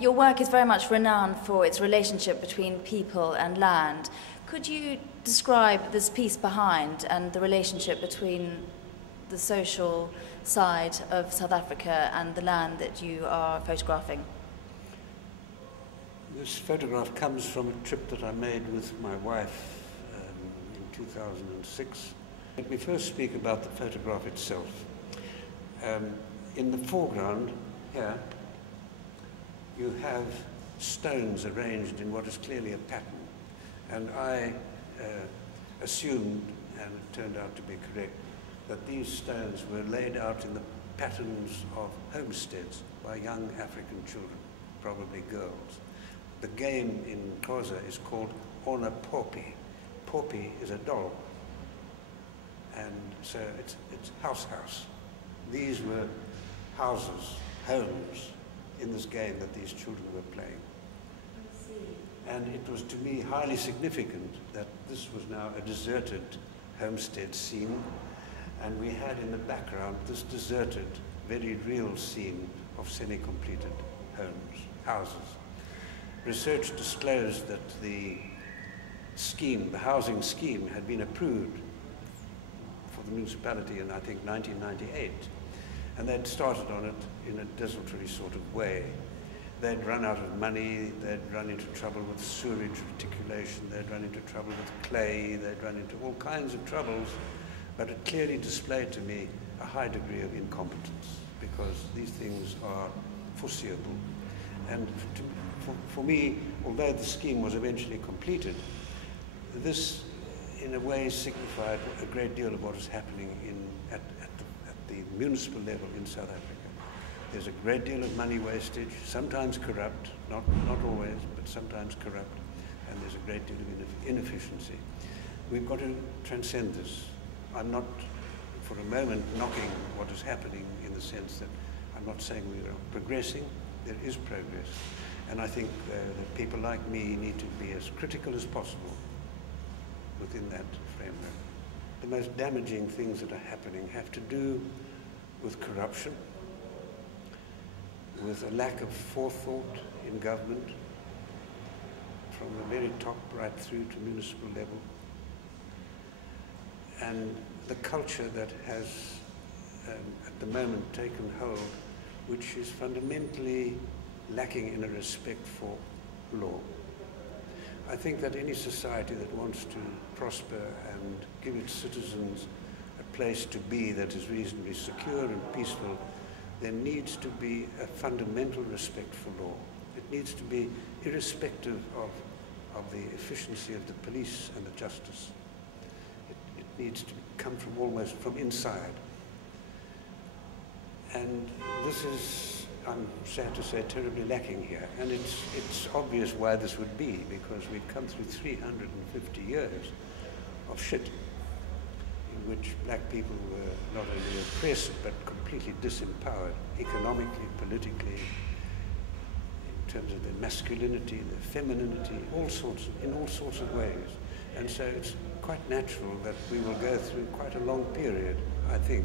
Your work is very much renowned for its relationship between people and land. Could you describe this piece behind and the relationship between the social side of South Africa and the land that you are photographing? This photograph comes from a trip that I made with my wife in 2006. Let me first speak about the photograph itself. In the foreground here, you have stones arranged in what is clearly a pattern. And I assumed, and it turned out to be correct, that these stones were laid out in the patterns of homesteads by young African children, probably girls. The game in Xhosa is called Ona Popi. Popi is a doll. And so it's house. These were houses, homes, in this game that these children were playing. And it was to me highly significant that this was now a deserted homestead scene, and we had in the background this deserted, very real scene of semi-completed homes, houses. Research disclosed that the scheme, the housing scheme, had been approved for the municipality in, I think, 1998. And they'd started on it in a desultory sort of way. They'd run out of money, they'd run into trouble with sewerage reticulation, they'd run into trouble with clay, they'd run into all kinds of troubles, but it clearly displayed to me a high degree of incompetence, because these things are foreseeable. And for me, although the scheme was eventually completed, this in a way signified a great deal of what is happening at the municipal level in South Africa. There's a great deal of money wastage, sometimes corrupt, not always, but sometimes corrupt, and there's a great deal of inefficiency. We've got to transcend this. I'm not, for a moment, knocking what is happening in the sense that I'm not saying we are progressing. There is progress, and I think that people like me need to be as critical as possible within that framework. The most damaging things that are happening have to do with corruption, with a lack of forethought in government, from the very top right through to municipal level, and the culture that has at the moment taken hold, which is fundamentally lacking in a respect for law. I think that any society that wants to prosper and give its citizens a place to be that is reasonably secure and peaceful, there needs to be a fundamental respect for law. It needs to be irrespective of the efficiency of the police and the justice. It needs to come from almost from inside. And this is, I'm sad to say, terribly lacking here. And it's obvious why this would be, because we've come through 350 years of shit in which black people were not only oppressed but completely disempowered, economically, politically, in terms of their masculinity, their femininity, in all sorts of ways. And so it's quite natural that we will go through quite a long period, I think,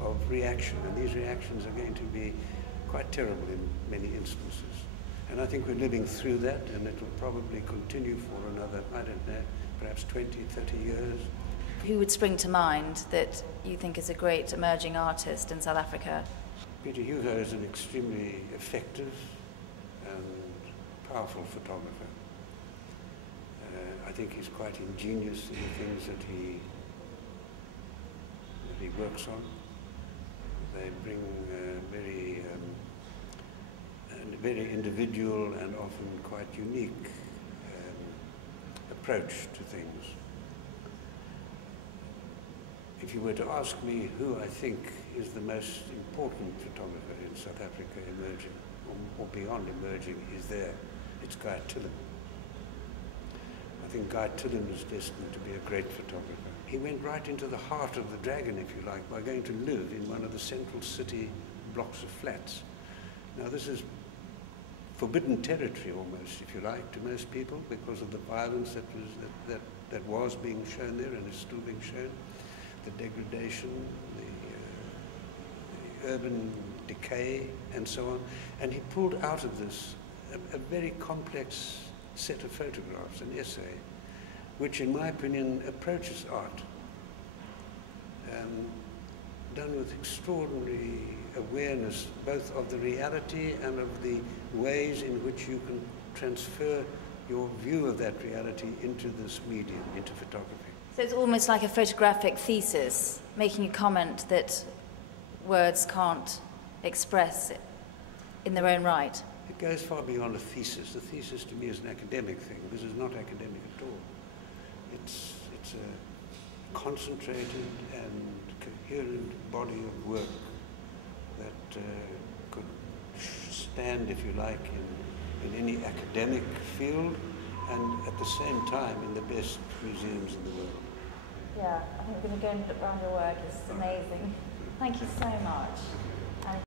of reaction, and these reactions are going to be quite terrible in many instances. And I think we're living through that, and it will probably continue for another, I don't know, perhaps 20, 30 years. Who would spring to mind that you think is a great emerging artist in South Africa? Peter Hugo is an extremely effective and powerful photographer. I think he's quite ingenious in the things that he works on. They bring a very individual and often quite unique approach to things. If you were to ask me who I think is the most important photographer in South Africa emerging, or beyond emerging, is there, it's Guy Tillam. I think Guy Tillam is destined to be a great photographer. He went right into the heart of the dragon, if you like, by going to live in one of the central city blocks of flats. Now this is forbidden territory almost, if you like, to most people because of the violence that was being shown there and is still being shown, the degradation, the urban decay, and so on. And he pulled out of this a very complex set of photographs, an essay, which in my opinion approaches art, done with extraordinary awareness both of the reality and of the ways in which you can transfer your view of that reality into this medium, into photography. So it's almost like a photographic thesis, making a comment that words can't express in their own right. It goes far beyond a thesis. The thesis to me is an academic thing. This is not academic at all. It's a concentrated and coherent body of work that could stand, if you like, in any academic field and at the same time in the best museums in the world. Yeah, I think we're going to go and look around your work. It's amazing. Thank you so much.